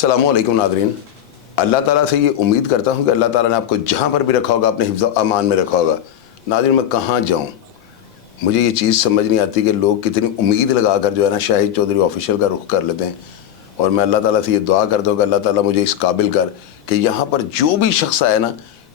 السلام علیکم ناظرین. اللہ تعالیٰ سے یہ امید کرتا ہوں کہ اللہ تعالیٰ نے آپ کو جہاں پر بھی رکھا ہوگا اپنے حفظ و امان میں رکھا ہوگا. ناظرین میں کہاں جاؤں, مجھے یہ چیز سمجھ نہیں آتی کہ لوگ کتنی امید لگا کر جو ہے نا شاہد چودھری آفیشیل کا رخ کر لیتے ہیں. اور میں اللہ تعالیٰ سے یہ دعا کرتا ہوں کہ اللہ تعالیٰ مجھے اس قابل کر کہ یہاں پر جو بھی شخص آئے نا,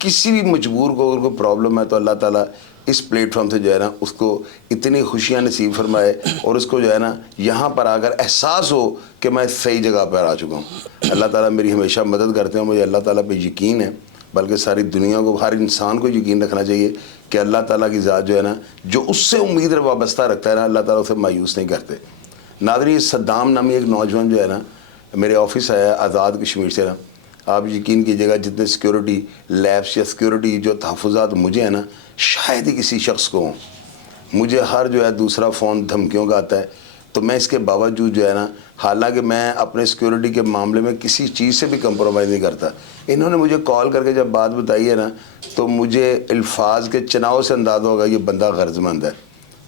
کسی بھی مجبور کو اگر کوئی پرابلم ہے تو اللہ تعالیٰ اس پلیٹ فارم سے جو ہے نا اس کو اتنی خوشیاں نصیب فرمائے اور اس کو جو ہے نا یہاں پر آ کر احساس ہو کہ میں صحیح جگہ پر آ چکا ہوں. اللہ تعالیٰ میری ہمیشہ مدد کرتے ہیں. مجھے اللہ تعالیٰ پہ یقین ہے, بلکہ ساری دنیا کو, ہر انسان کو یقین رکھنا چاہیے کہ اللہ تعالیٰ کی ذات جو ہے نا جو اس سے امید وابستہ رکھتا ہے نا, اللہ تعالیٰ اسے مایوس نہیں کرتے. ناظرین, صدام نامی ایک نوجوان جو ہے نا میرے آفس آیا آزاد کشمیر سے نا. آپ یقین کیجیے گا جتنے سیکیورٹی لیبس یا سیکیورٹی جو تحفظات مجھے ہیں نا شاید ہی کسی شخص کو ہوں. مجھے ہر جو ہے دوسرا فون دھمکیوں کا آتا ہے, تو میں اس کے باوجود جو ہے نا, حالانکہ میں اپنے سیکیورٹی کے معاملے میں کسی چیز سے بھی کمپرومائز نہیں کرتا, انہوں نے مجھے کال کر کے جب بات بتائی ہے نا تو مجھے الفاظ کے چناؤ سے اندازہ ہوگا یہ بندہ غرض مند ہے.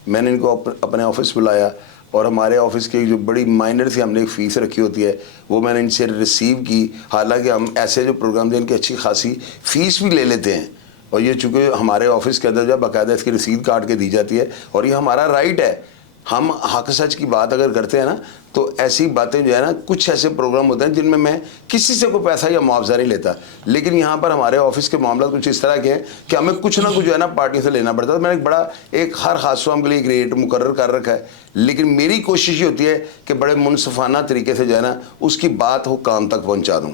میں نے ان کو اپنے آفس بلایا اور ہمارے آفس کی جو بڑی مائنر سی ہم نے ایک فیس رکھی ہوتی ہے وہ میں نے ان سے ریسیو کی. حالانکہ ہم ایسے جو پروگرام دیں ان کی اچھی خاصی فیس بھی لے لیتے ہیں, اور یہ چونکہ ہمارے آفس کے اندر جو باقاعدہ اس کی رسید کاٹ کے دی جاتی ہے اور یہ ہمارا رائٹ ہے. ہم حق سچ کی بات اگر کرتے ہیں نا تو ایسی باتیں جو ہے نا, کچھ ایسے پروگرام ہوتے ہیں جن میں کسی سے کوئی پیسہ یا معاوضہ نہیں لیتا, لیکن یہاں پر ہمارے آفس کے معاملات کچھ اس طرح کے ہیں کہ ہمیں کچھ نہ کچھ جو ہے نا پارٹی سے لینا پڑتا ہے. میں نے ایک ہر حادثہ کے لیے ایک ریٹ مقرر کر رکھا ہے, لیکن میری کوشش یہ ہوتی ہے کہ بڑے منصفانہ طریقے سے جو ہے نا اس کی بات ہو کام تک پہنچا دوں.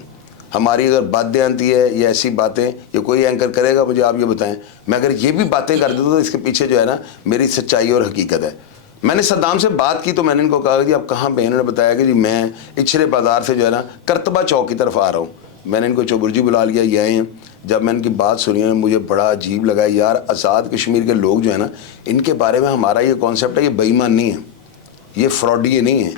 ہماری اگر بات آتی ہے یا ایسی باتیں یا کوئی اینکر کرے گا مجھے آپ یہ بتائیں, میں اگر یہ بھی باتیں کر دیتا تو اس کے پیچھے جو ہے نا میری سچائی اور حقیقت ہے. میں نے صدام سے بات کی تو میں نے ان کو کہا کہ آپ کہاں پہ ہیں. انہوں نے بتایا کہ جی میں اچھرے بازار سے جو ہے نا کرتبہ چوک کی طرف آ رہا ہوں. میں نے ان کو چوبرجی بلا لیا, یہ آئے ہیں. جب میں ان کی بات سنی ہے مجھے بڑا عجیب لگا, یار آزاد کشمیر کے لوگ جو ہے نا ان کے بارے میں ہمارا یہ کانسیپٹ ہے یہ بے ایمان نہیں ہے, یہ فراڈ یہ نہیں ہے.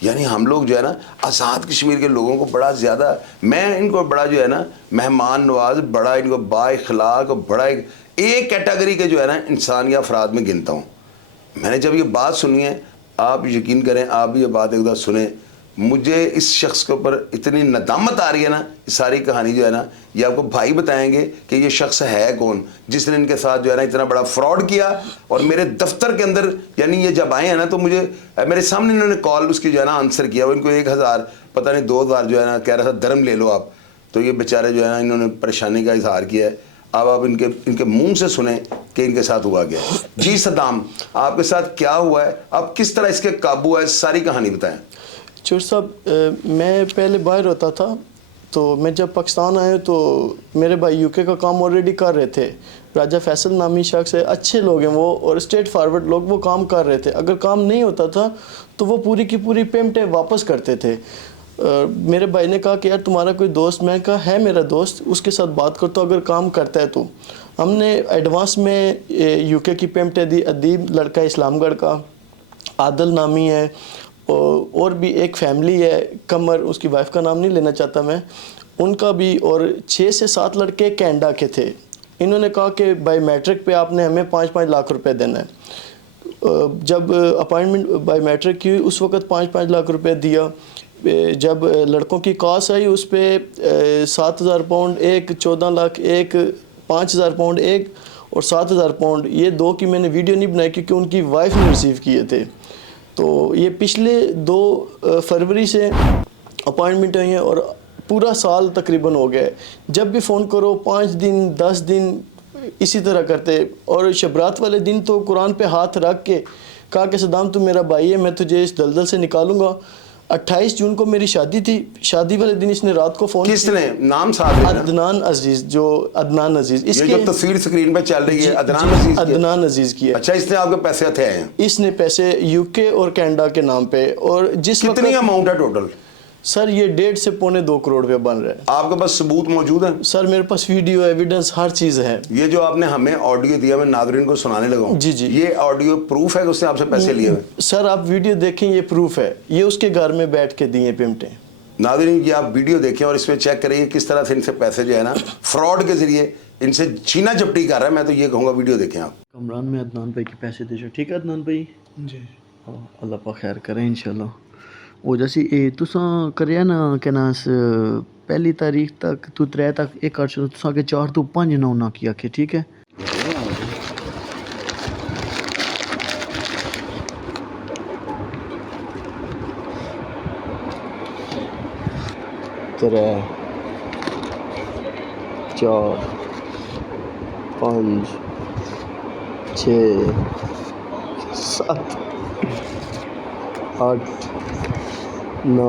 یعنی ہم لوگ جو ہے نا آزاد کشمیر کے لوگوں کو بڑا زیادہ, میں ان کو بڑا جو ہے نا مہمان نواز, بڑا ان کو با اخلاق, بڑا ایک کیٹیگری کے جو ہے نا انسان یا افراد میں گنتا ہوں. میں نے جب یہ بات سنی ہے, آپ یقین کریں, آپ بھی یہ بات ایک دفعہ سنیں, مجھے اس شخص کے اوپر اتنی ندامت آ رہی ہے نا. ساری کہانی جو ہے نا یہ آپ کو بھائی بتائیں گے کہ یہ شخص ہے کون جس نے ان کے ساتھ جو ہے نا اتنا بڑا فراڈ کیا. اور میرے دفتر کے اندر یعنی یہ جب آئے ہیں نا تو مجھے میرے سامنے انہوں نے کال اس کی جو ہے نا آنسر کیا. وہ ان کو 1000 پتہ نہیں 2000 جو ہے نا کہہ رہا تھا درم لے لو آپ. تو یہ بیچارے جو ہے نا انہوں نے پریشانی کا اظہار کیا ہے. اب آپ ان کے منہ سے سنیں کہ ان کے ساتھ ہوا گیا. جی صدام, آپ کے ساتھ کیا ہوا ہے, آپ کس طرح اس کے قابو ہے, ساری کہانی بتائیں. چور صاحب, میں پہلے باہر ہوتا تھا, تو میں جب پاکستان آیا تو میرے بھائی یو کے کا کام آلریڈی کر رہے تھے. راجہ فیصل نامی شخص ہے, اچھے لوگ ہیں وہ, اور اسٹریٹ فارورڈ لوگ, وہ کام کر رہے تھے. اگر کام نہیں ہوتا تھا تو وہ پوری کی پوری پیمنٹیں واپس کرتے تھے. میرے بھائی نے کہا کہ یار تمہارا کوئی دوست, میں کہا ہے میرا دوست, اس کے ساتھ بات کرتا ہوں اگر کام کرتا ہے تو. ہم نے ایڈوانس میں یو کے کی پیمنٹیں دی. ادیب لڑکا اسلام گڑھ کا, عادل نامی ہے, اور بھی ایک فیملی ہے قمر, اس کی وائف کا نام نہیں لینا چاہتا میں, ان کا بھی, اور 6 سے 7 لڑکے کینیڈا کے تھے. انہوں نے کہا کہ بائی میٹرک پہ آپ نے ہمیں 5-5 لاکھ روپے دینا ہے. جب اپائنٹمنٹ بائی میٹرک کی ہوئی اس وقت 5-5 لاکھ روپے دیا. جب لڑکوں کی کاس آئی اس پہ 7,000 پاؤنڈ ایک, 14 لاکھ ایک, 5,000 پاؤنڈ ایک, اور 7,000 پاؤنڈ. یہ 2 کی میں نے ویڈیو نہیں بنائی کیونکہ ان کی وائف نے ریسیو کیے تھے. تو یہ پچھلے 2 فروری سے اپائنٹمنٹ ہوئی ہیں اور پورا سال تقریباً ہو گیا ہے. جب بھی فون کرو 5 دن 10 دن اسی طرح کرتے. اور شبرات والے دن تو قرآن پہ ہاتھ رکھ کے کہا کہ صدام تو میرا بھائی ہے, میں تجھے اس دلدل سے نکالوں گا. 28 جون کو میری شادی تھی. شادی والے دن اس نے رات کو فون, کس نے نام ساتھ ہے؟ عدنان عزیز, جو عدنان عزیز, اس یہ کے جو تصویر سکرین پہ چل رہی ہے عدنان عزیز کی. عدنان عزیز کی ہے. اچھا, اس نے آپ کے پیسے ہتھے آئے ہیں؟ اس نے پیسے یو کے اور کینیڈا کے نام پہ. اور جس وقت کتنی اماؤنٹ ہے ٹوٹل؟ سر یہ 1.5 سے 2.25 کروڑ روپے بن رہے ہیں. آپ کے پاس ثبوت موجود ہے؟ سر میرے پاس ویڈیو ایویڈنس ہر چیز ہے. یہ جو آپ نے ہمیں آڈیو دیا, میں ناظرین کو سنانے لگا ہوں, جی جی, یہ آڈیو پروف ہے کہ اس نے آپ سے پیسے لیے ہوئے؟ سر آپ ویڈیو دیکھیں, یہ پروف ہے. یہ اس کے گھر میں بیٹھ کے دیے پیمنٹیں. ناظرین یہ آپ ویڈیو دیکھیں اور اس میں چیک کریں کس طرح سے ان سے پیسے جو ہے نا فراڈ کے ذریعے ان سے چھینا جھپٹی کر رہا ہے. میں تو یہ کہوں گا ویڈیو دیکھیں آپ. کمران میں عدنان بھائی کے پیسے دے. ٹھیک ہے عدنان بھائی, جی, اللہ پاک خیر کریں انشاءاللہ. ਉਹ ਜਸੀ ਇਹ ਤੁਸਾਂ ਕਰਿਆ ਨਾ ਕਿ ਨਾ ਪਹਿਲੀ ਤਾਰੀਖ ਤੱਕ ਤੂੰ 3 ਤੱਕ ਇਹ ਕਰ ਛੋ ਤੁਸਾਂ ਕੇ 4 ਤੋਂ 5 ਨਾ ਕੀ ਆਖੇ ਠੀਕ ਹੈ ਤੇਰੇ 4 5 6 7 8 9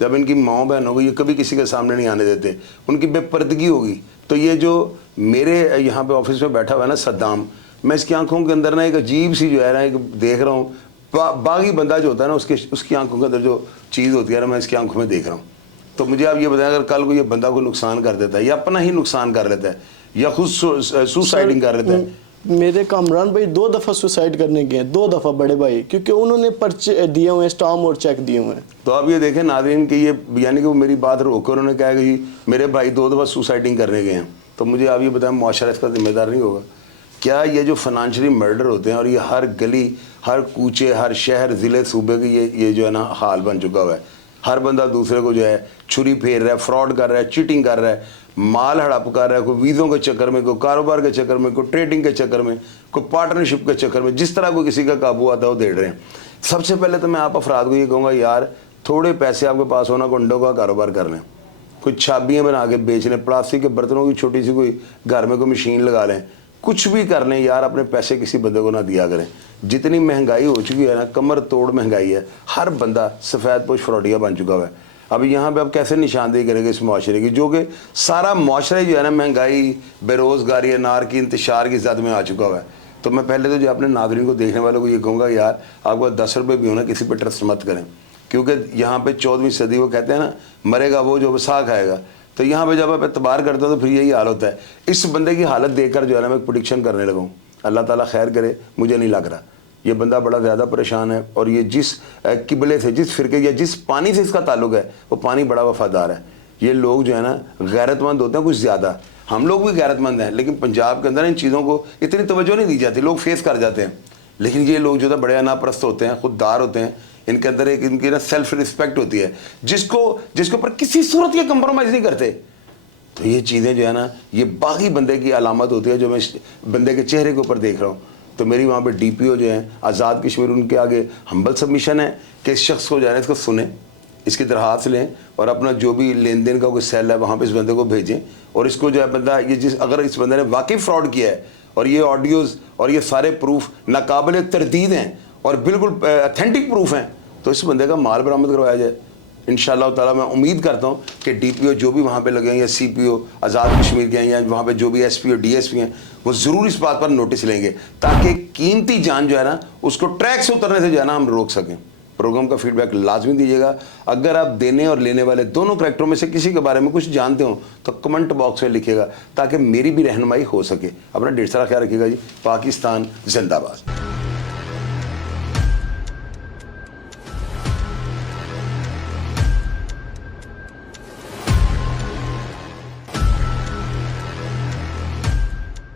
جب ان کی ماں بہن ہوگی یہ کبھی کسی کے سامنے نہیں آنے دیتے, ان کی بے پردگی ہوگی. تو یہ جو میرے یہاں پہ آفس میں بیٹھا ہوا ہے نا صدام, میں اس کی آنکھوں کے اندر نا ایک عجیب سی جو ہے نا ایک دیکھ رہا ہوں, باغی بندہ جو ہوتا ہے نا اس کی آنکھوں کے اندر جو چیز ہوتی ہے نا میں اس کی آنکھوں میں دیکھ رہا ہوں. تو مجھے آپ یہ بتائیں اگر کل کو یہ بندہ کو نقصان کر دیتا ہے یا اپنا ہی نقصان کر لیتا ہے یا خود سوسائڈنگ کر لیتا ہے. میرے کامران بھائی 2 دفعہ سوسائڈ کرنے گئے, 2 دفعہ بڑے بھائی, کیونکہ انہوں نے پرچے دیے ہوئے ہیں, اسٹام اور چیک دیے ہوئے ہیں. تو اب یہ دیکھیں ناظرین کہ یہ یعنی کہ وہ میری بات روک کر انہوں نے کہا کہ جی میرے بھائی 2 دفعہ سوسائڈنگ کرنے گئے ہیں. تو مجھے آپ یہ بتائیں معاشرہ اس کا ذمہ دار نہیں ہوگا کیا؟ یہ جو فنانشلی مرڈر ہوتے ہیں اور یہ ہر گلی ہر کوچے ہر شہر ضلع صوبے کی یہ جو ہے نا حال بن چکا ہوا ہے. ہر بندہ دوسرے کو جو ہے چھری پھیر رہا ہے, فراڈ کر رہا ہے, چیٹنگ کر رہا ہے, مال ہڑپ کر رہا ہے, کوئی ویزوں کے چکر میں, کوئی کاروبار کے چکر میں, کوئی ٹریڈنگ کے چکر میں, کوئی پارٹنرشپ کے چکر میں, جس طرح کوئی کسی کا قابو آتا ہے وہ دے رہے ہیں. سب سے پہلے تو میں آپ افراد کو یہ کہوں گا یار تھوڑے پیسے آپ کے پاس ہونا, کوئی انڈوں کا کاروبار کر لیں, کوئی چھابیاں بنا کے بیچ لیں, پلاسٹک کے برتنوں کی چھوٹی سی کوئی گھر میں کوئی مشین لگا لیں, کچھ بھی کر لیں یار, اپنے پیسے کسی بندے کو نہ دیا کریں. جتنی مہنگائی ہو چکی ہے نا, کمر توڑ مہنگائی ہے, ہر بندہ سفید پوش فراڈیا بن چکا ہوا ہے. اب یہاں پہ آپ کیسے نشاندہی کریں گے اس معاشرے کی جو کہ سارا معاشرہ جو ہے نا مہنگائی, بے روزگاری, انار کی انتشار کی زد میں آ چکا ہوا ہے. تو میں پہلے تو جو اپنے ناظرین کو دیکھنے والوں کو یہ کہوں گا یار آپ کو 10 روپے بھی ہونا کسی پہ ٹرسٹ مت کریں, کیونکہ یہاں پہ 14ویں صدی وہ کہتے ہیں نا مرے گا وہ جو وسا کھائے گا. تو یہاں پہ جب آپ اعتبار کرتے ہو تو پھر یہی حال ہوتا ہے. اس بندے کی حالت دیکھ کر جو ہے نا میں پریڈکشن کرنے لگا ہوں, اللہ تعالیٰ خیر کرے, مجھے نہیں لگ رہا یہ بندہ بڑا زیادہ پریشان ہے, اور یہ جس قبلے سے, جس فرقے یا جس پانی سے اس کا تعلق ہے وہ پانی بڑا وفادار ہے. یہ لوگ جو ہے نا غیرت مند ہوتے ہیں کچھ زیادہ, ہم لوگ بھی غیرت مند ہیں, لیکن پنجاب کے اندر ان چیزوں کو اتنی توجہ نہیں دی جاتی, لوگ فیس کر جاتے ہیں. لیکن یہ لوگ جو ہے بڑے اناپرست ہوتے ہیں, خوددار ہوتے ہیں, ان کے اندر ایک ان کی نا سیلف رسپیکٹ ہوتی ہے جس کے اوپر کسی صورت یہ کمپرومائز نہیں کرتے. تو یہ چیزیں جو ہے نا یہ باغی بندے کی علامت ہوتی ہے جو میں بندے کے چہرے کے اوپر دیکھ رہا ہوں. تو میری وہاں پہ ڈی پی او جو ہیں آزاد کشمیر, ان کے آگے ہمبل سبمیشن ہے کہ اس شخص کو جو ہے نا اس کو سنیں, اس کی درخواست لیں, اور اپنا جو بھی لین دین کا کوئی سیل ہے وہاں پہ اس بندے کو بھیجیں, اور اس کو جو ہے بندہ یہ اگر اس بندے نے واقعی فراڈ کیا ہے اور یہ آڈیوز اور یہ سارے پروف ناقابل تردید ہیں اور بالکل اتھینٹک پروف ہیں, تو اس بندے کا مال برآمد کروایا جائے. انشاءاللہ تعالیٰ میں امید کرتا ہوں کہ ڈی پی او جو بھی وہاں پہ لگے ہیں یا سی پی او آزاد کشمیر کے ہیں یا وہاں پہ جو بھی S P O D S P ہیں وہ ضرور اس بات پر نوٹس لیں گے تاکہ قیمتی جان جو ہے نا اس کو ٹریک سے اترنے سے جو ہے نا ہم روک سکیں. پروگرام کا فیڈ بیک لازمی دیجیے گا. اگر آپ دینے اور لینے والے دونوں کریکٹروں میں سے کسی کے بارے میں کچھ جانتے ہوں تو کمنٹ باکس میں لکھیے گا تاکہ میری بھی رہنمائی ہو سکے. اپنا ڈھیر سارا خیال رکھیے گا جی. پاکستان زندہ باد.